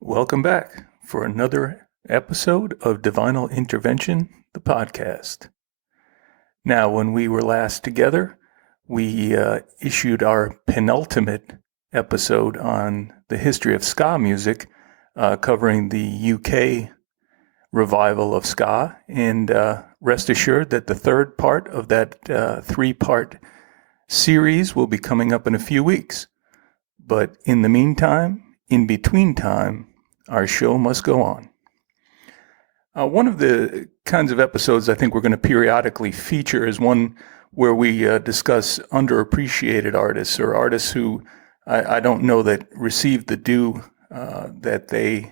Welcome back for another episode of Divinal Intervention, the podcast. Now, when we were last together, we issued our penultimate episode on the history of ska music, covering the UK revival of ska. And rest assured that the third part of that three-part series will be coming up in a few weeks. But in the meantime, in between time, our show must go on. One of the kinds of episodes I think we're going to periodically feature is one where we discuss underappreciated artists or artists who I don't know that received the due that they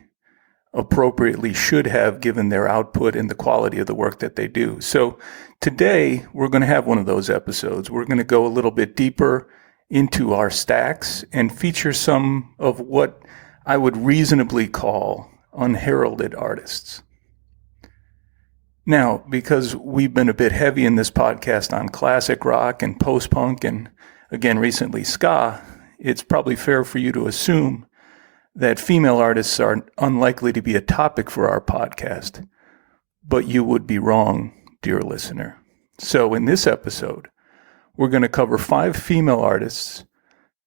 appropriately should have given their output and the quality of the work that they do. So today we're going to have one of those episodes. We're going to go a little bit deeper into our stacks and feature some of what I would reasonably call unheralded artists. Now, because we've been a bit heavy in this podcast on classic rock and post-punk and, again, recently ska, it's probably fair for you to assume that female artists are unlikely to be a topic for our podcast. But you would be wrong, dear listener. So in this episode, we're going to cover 5 female artists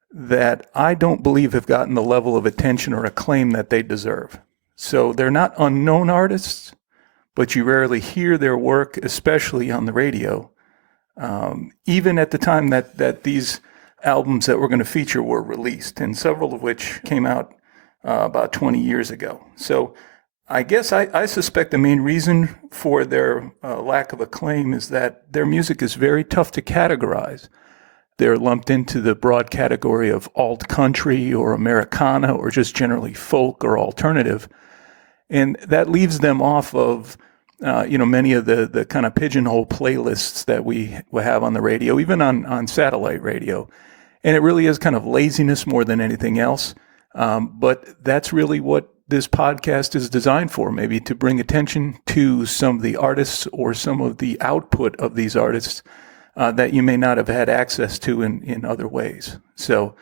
that I don't believe have gotten the level of attention or acclaim that they deserve. So they're not unknown artists, but you rarely hear their work, especially on the radio, even at the time that these albums that we're going to feature were released, and several of which came out about 20 years ago. So I guess I suspect the main reason for their lack of acclaim is that their music is very tough to categorize. They're lumped into the broad category of alt country or Americana or just generally folk or alternative. And that leaves them off of, many of the kind of pigeonhole playlists that we have on the radio, even on satellite radio. And it really is kind of laziness more than anything else. But that's really what this podcast is designed for, maybe to bring attention to some of the artists or some of the output of these artists that you may not have had access to in other ways. So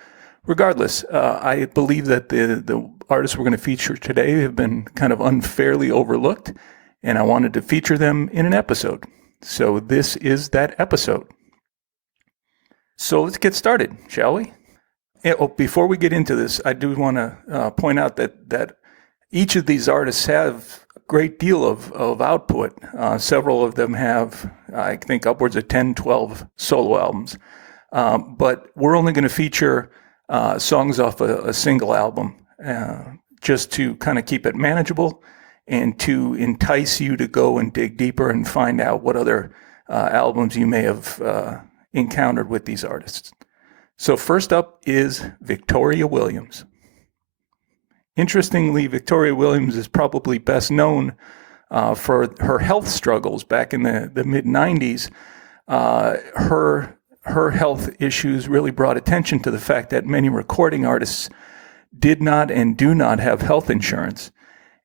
regardless, I believe that the artists we're going to feature today have been kind of unfairly overlooked, and I wanted to feature them in an episode. So this is that episode. So let's get started, shall we? Before we get into this, I do want to point out that each of these artists have great deal of output. Several of them have, I think, upwards of 10, 12 solo albums. But we're only going to feature songs off a single album, just to kind of keep it manageable and to entice you to go and dig deeper and find out what other albums you may have encountered with these artists. So first up is Victoria Williams. Interestingly, Victoria Williams is probably best known for her health struggles back in the mid-90s. Her health issues really brought attention to the fact that many recording artists did not and do not have health insurance.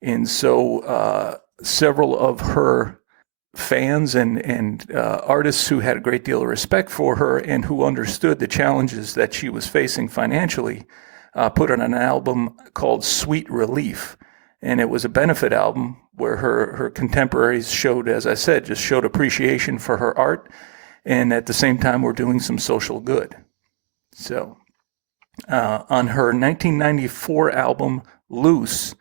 And so several of her fans and artists who had a great deal of respect for her and who understood the challenges that she was facing financially put on an album called Sweet Relief. And it was a benefit album where her contemporaries showed, as I said, just showed appreciation for her art, and at the same time were doing some social good. So on her 1994 album, Loose,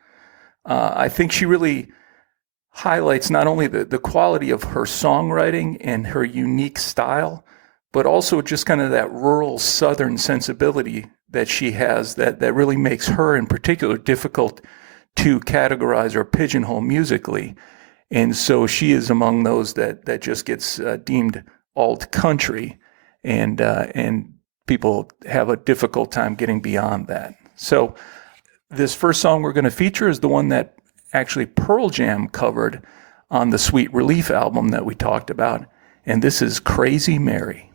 I think she really highlights not only the quality of her songwriting and her unique style, but also just kind of that rural Southern sensibility that she has that really makes her in particular difficult to categorize or pigeonhole musically. And so she is among those that just gets deemed alt country, and people have a difficult time getting beyond that. So this first song we're going to feature is the one that actually Pearl Jam covered on the Sweet Relief album that we talked about, and this is Crazy Mary.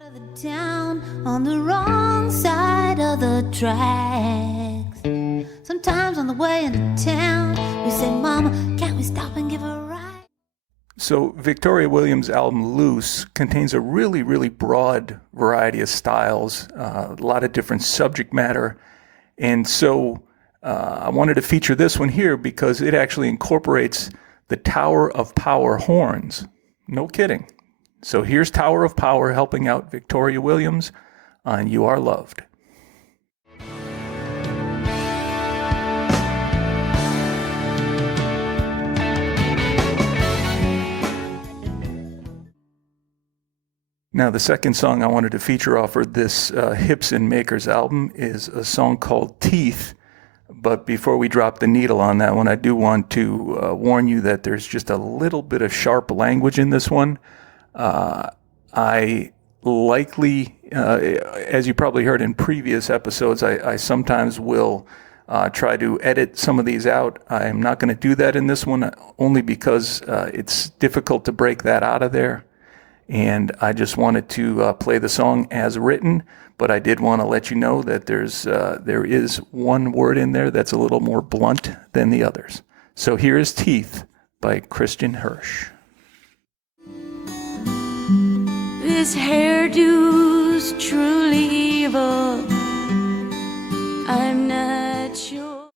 Out of the town, on the wrong side of the tracks. Sometimes on the way into town, we say, Mama, can't we stop and give a ride? So Victoria Williams' album Loose contains a really, really broad variety of styles, a lot of different subject matter. And so I wanted to feature this one here because it actually incorporates the Tower of Power horns. No kidding. So here's Tower of Power helping out Victoria Williams on You Are Loved. Now, the second song I wanted to feature off of this Hips and Makers album is a song called Teeth. But before we drop the needle on that one, I do want to warn you that there's just a little bit of sharp language in this one. I likely, as you probably heard in previous episodes, I sometimes will try to edit some of these out. I am not going to do that in this one, only because it's difficult to break that out of there. And I just wanted to play the song as written, but I did want to let you know that there is one word in there that's a little more blunt than the others. So here is Teeth by Christian Hirsch. This hairdo's truly evil. I'm not sure.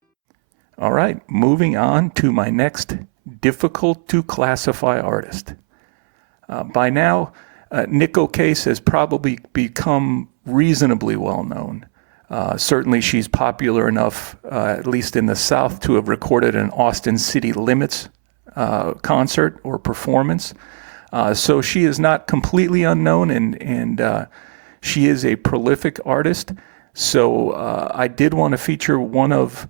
All right, moving on to my next difficult to classify artist. By now, Nick O'Case has probably become reasonably well known. Certainly she's popular enough, at least in the South, to have recorded an Austin City Limits concert or performance. So she is not completely unknown, and she is a prolific artist. So I did want to feature one of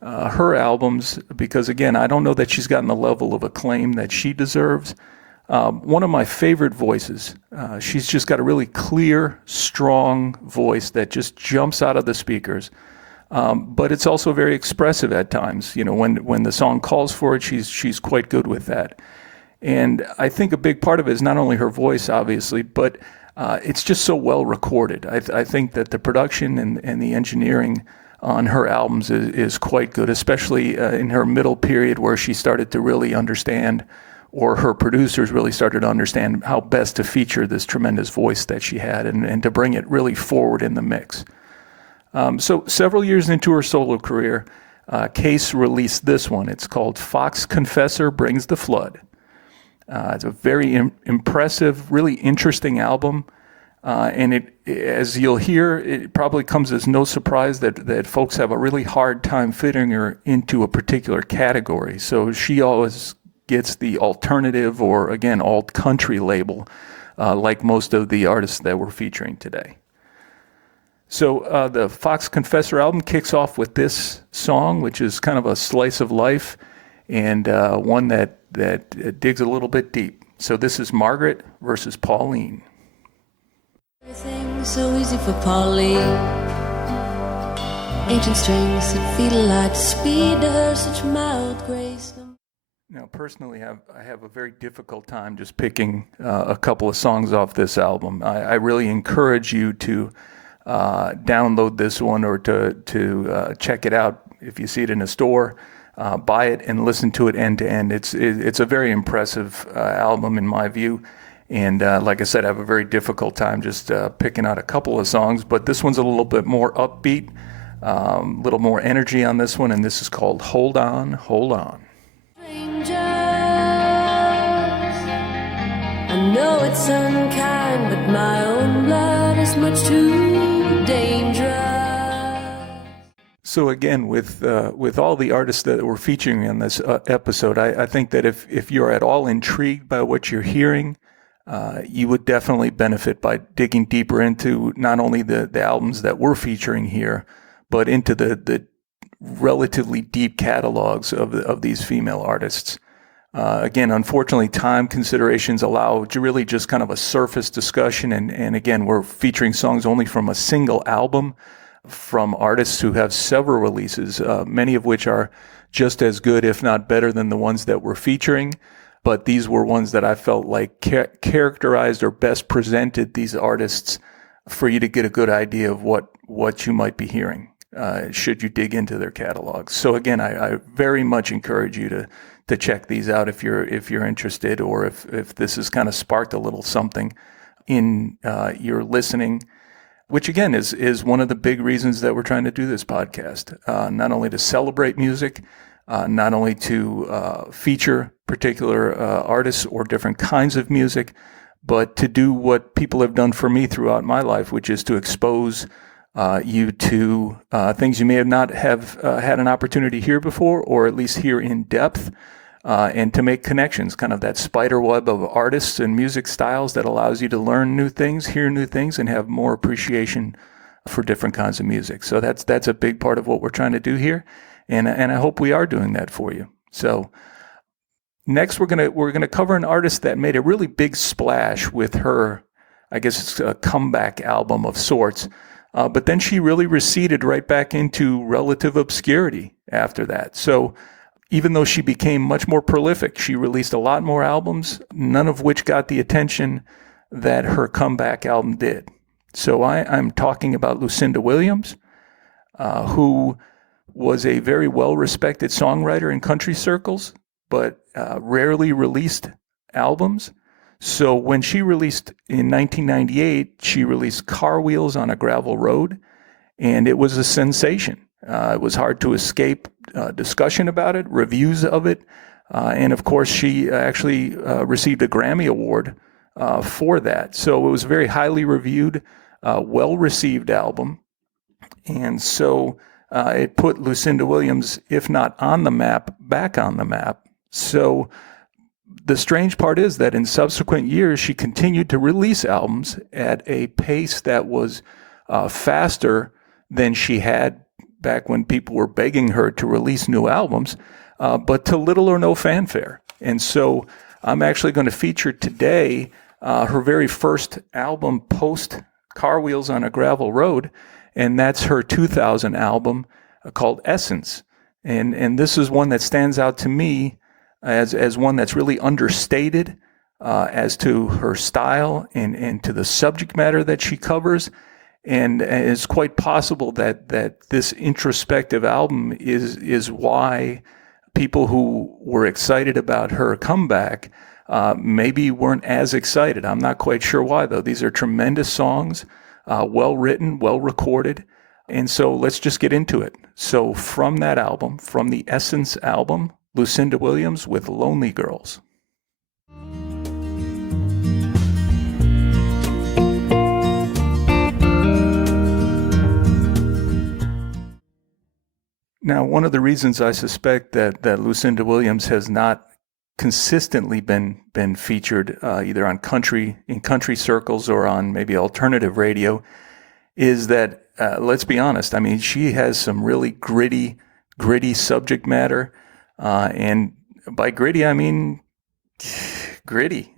her albums because, again, I don't know that she's gotten the level of acclaim that she deserves. One of my favorite voices. She's just got a really clear, strong voice that just jumps out of the speakers. But it's also very expressive at times. You know, when the song calls for it, she's quite good with that. And I think a big part of it is not only her voice, obviously, but it's just so well recorded. I think that the production and the engineering on her albums is quite good, especially in her middle period where she started to really understand, or her producers really started to understand how best to feature this tremendous voice that she had and to bring it really forward in the mix. So several years into her solo career, Case released this one. It's called Fox Confessor Brings the Flood. It's a very impressive, really interesting album. And it, as you'll hear, it probably comes as no surprise that folks have a really hard time fitting her into a particular category. So she always gets the alternative or, again, alt country label, like most of the artists that we're featuring today. So the Fox Confessor album kicks off with this song, which is kind of a slice of life and one that digs a little bit deep. So this is Margaret versus Pauline. Everything's so easy for Polly. Ancient strings that feel like speed to her, such mild grace. Now, personally, I have a very difficult time just picking a couple of songs off this album. I really encourage you to download this one or to check it out if you see it in a store. Buy it and listen to it end to end. It's a very impressive album in my view. And like I said, I have a very difficult time just picking out a couple of songs. But this one's a little bit more upbeat, a little more energy on this one. And this is called Hold On, Hold On. I know it's unkind, but my own blood is much too dangerous. So again, with all the artists that we're featuring in this episode, I think that if you're at all intrigued by what you're hearing, you would definitely benefit by digging deeper into not only the albums that we're featuring here, but into the relatively deep catalogs of these female artists. Again, unfortunately, time considerations allow really just kind of a surface discussion. And again, we're featuring songs only from a single album from artists who have several releases, many of which are just as good, if not better, than the ones that we're featuring. But these were ones that I felt like characterized or best presented these artists for you to get a good idea of what you might be hearing should you dig into their catalogs. So again, I very much encourage you to check these out if you're interested, or if this has kind of sparked a little something in your listening. which again is one of the big reasons that we're trying to do this podcast. Not only to celebrate music, not only to feature particular artists or different kinds of music, but to do what people have done for me throughout my life, which is to expose you to things you may have not have had an opportunity to hear before, or at least hear in depth, and to make connections, kind of that spider web of artists and music styles that allows you to learn new things, hear new things, and have more appreciation for different kinds of music. So that's a big part of what we're trying to do here, and I hope we are doing that for you. So next, we're gonna cover an artist that made a really big splash with her, I guess it's a comeback album of sorts, but then she really receded right back into relative obscurity after that. So even though she became much more prolific, she released a lot more albums, none of which got the attention that her comeback album did. So I'm talking about Lucinda Williams, who was a very well-respected songwriter in country circles, but rarely released albums. So when she released in 1998, she released Car Wheels on a Gravel Road, and it was a sensation. It was hard to escape discussion about it, reviews of it, and of course she actually received a Grammy Award for that. So it was a very highly reviewed, well-received album, and so it put Lucinda Williams, if not on the map, back on the map. So the strange part is that in subsequent years, she continued to release albums at a pace that was faster than she had back when people were begging her to release new albums, but to little or no fanfare. And so I'm actually going to feature today her very first album post Car Wheels on a Gravel Road, and that's her 2000 album called Essence. And this is one that stands out to me as one that's really understated as to her style and to the subject matter that she covers. And it's quite possible that this introspective album is why people who were excited about her comeback maybe weren't as excited. I'm not quite sure why, though. These are tremendous songs, well written, well recorded. And so let's just get into it. So from that album, from the Essence album, Lucinda Williams with Lonely Girls. Now, one of the reasons I suspect that Lucinda Williams has not consistently been featured either in country circles or on maybe alternative radio is that, let's be honest, I mean, she has some really gritty subject matter. And by gritty, I mean gritty.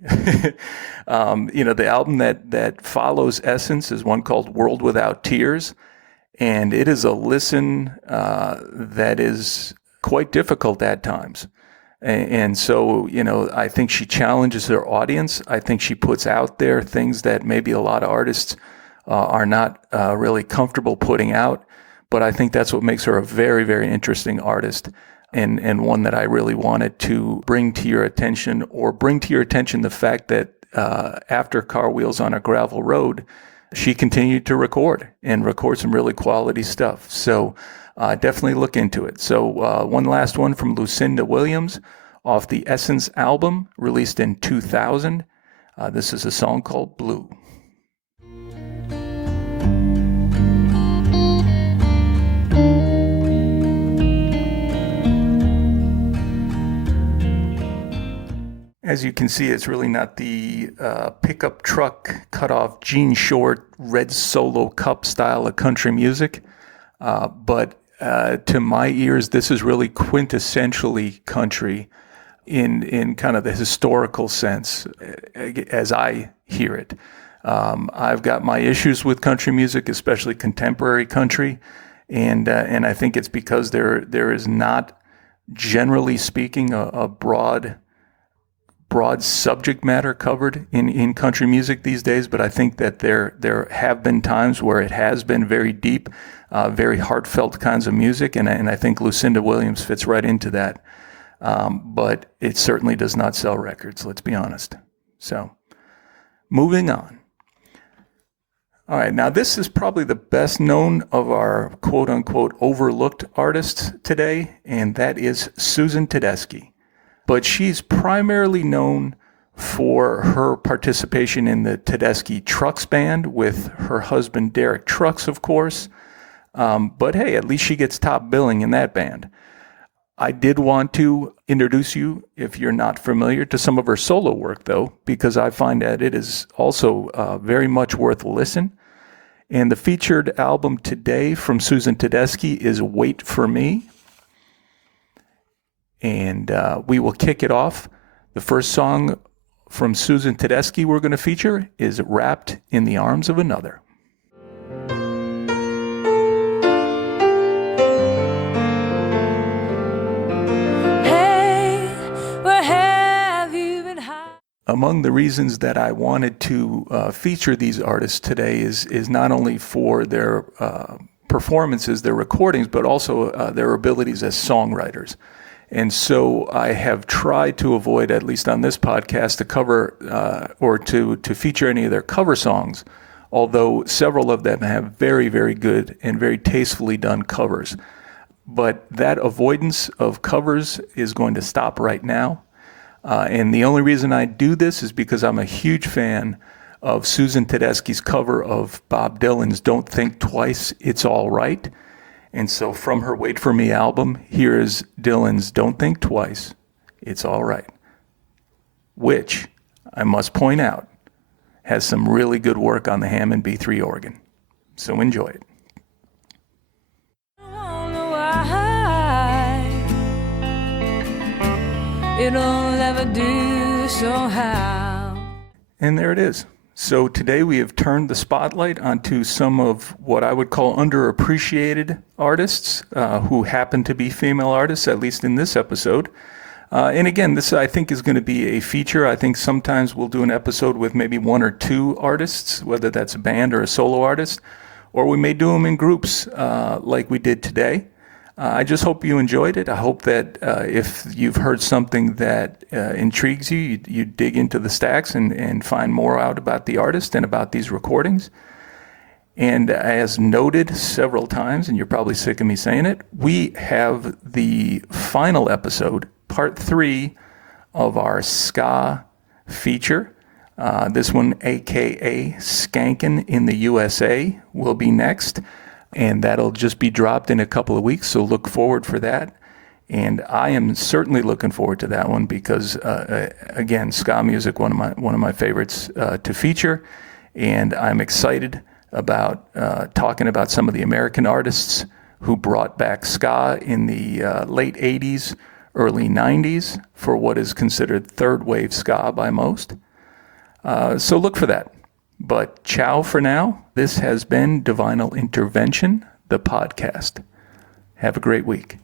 The album that follows Essence is one called World Without Tears. And it is a listen that is quite difficult at times. And so, I think she challenges her audience. I think she puts out there things that maybe a lot of artists are not really comfortable putting out. But I think that's what makes her a very, very interesting artist, and one that I really wanted to bring to your attention, or bring to your attention the fact that after Car Wheels on a Gravel Road, she continued to record some really quality stuff. So definitely look into it. So one last one from Lucinda Williams off the Essence album released in 2000. This is a song called Blue. As you can see, it's really not the pickup truck, cut off jean short, red Solo Cup style of country music. But to my ears, this is really quintessentially country in kind of the historical sense as I hear it. I've got my issues with country music, especially contemporary country. And I think it's because there is not, generally speaking, a broad subject matter covered in country music these days, but I think that there have been times where it has been very deep, very heartfelt kinds of music, and I think Lucinda Williams fits right into that. But it certainly does not sell records, let's be honest. So, moving on. All right, now this is probably the best known of our quote-unquote overlooked artists today, and that is Susan Tedeschi. But she's primarily known for her participation in the Tedeschi Trucks Band with her husband Derek Trucks, of course. But hey, at least she gets top billing in that band. I did want to introduce you, if you're not familiar, to some of her solo work, though, because I find that it is also very much worth a listen. And the featured album today from Susan Tedeschi is Wait for Me. And we will kick it off. The first song from Susan Tedeschi we're going to feature is Wrapped in the Arms of Another. Among the reasons that I wanted to feature these artists today is not only for their performances, their recordings, but also their abilities as songwriters. And so I have tried to avoid, at least on this podcast, to cover or to feature any of their cover songs, although several of them have very, very good and very tastefully done covers. But that avoidance of covers is going to stop right now. And the only reason I do this is because I'm a huge fan of Susan Tedeschi's cover of Bob Dylan's Don't Think Twice, It's All Right. And so from her Wait For Me album, here is Dylan's Don't Think Twice, It's All Right, which, I must point out, has some really good work on the Hammond B3 organ. So enjoy it. It'll never do somehow. And there it is. So today we have turned the spotlight onto some of what I would call underappreciated artists who happen to be female artists, at least in this episode. And again, this I think is going to be a feature. I think sometimes we'll do an episode with maybe one or two artists, whether that's a band or a solo artist, or we may do them in groups like we did today. I just hope you enjoyed it. I hope that if you've heard something that intrigues you, you dig into the stacks and find more out about the artist and about these recordings. And as noted several times, and you're probably sick of me saying it, we have the final episode, part 3 of our ska feature. This one, aka Skankin' in the USA, will be next. And that'll just be dropped in a couple of weeks, so look forward for that. And I am certainly looking forward to that one because, again, ska music, one of my favorites to feature. And I'm excited about talking about some of the American artists who brought back ska in the late 80s, early 90s for what is considered third wave ska by most. So look for that. But ciao for now. This has been Divinal Intervention, the podcast. Have a great week.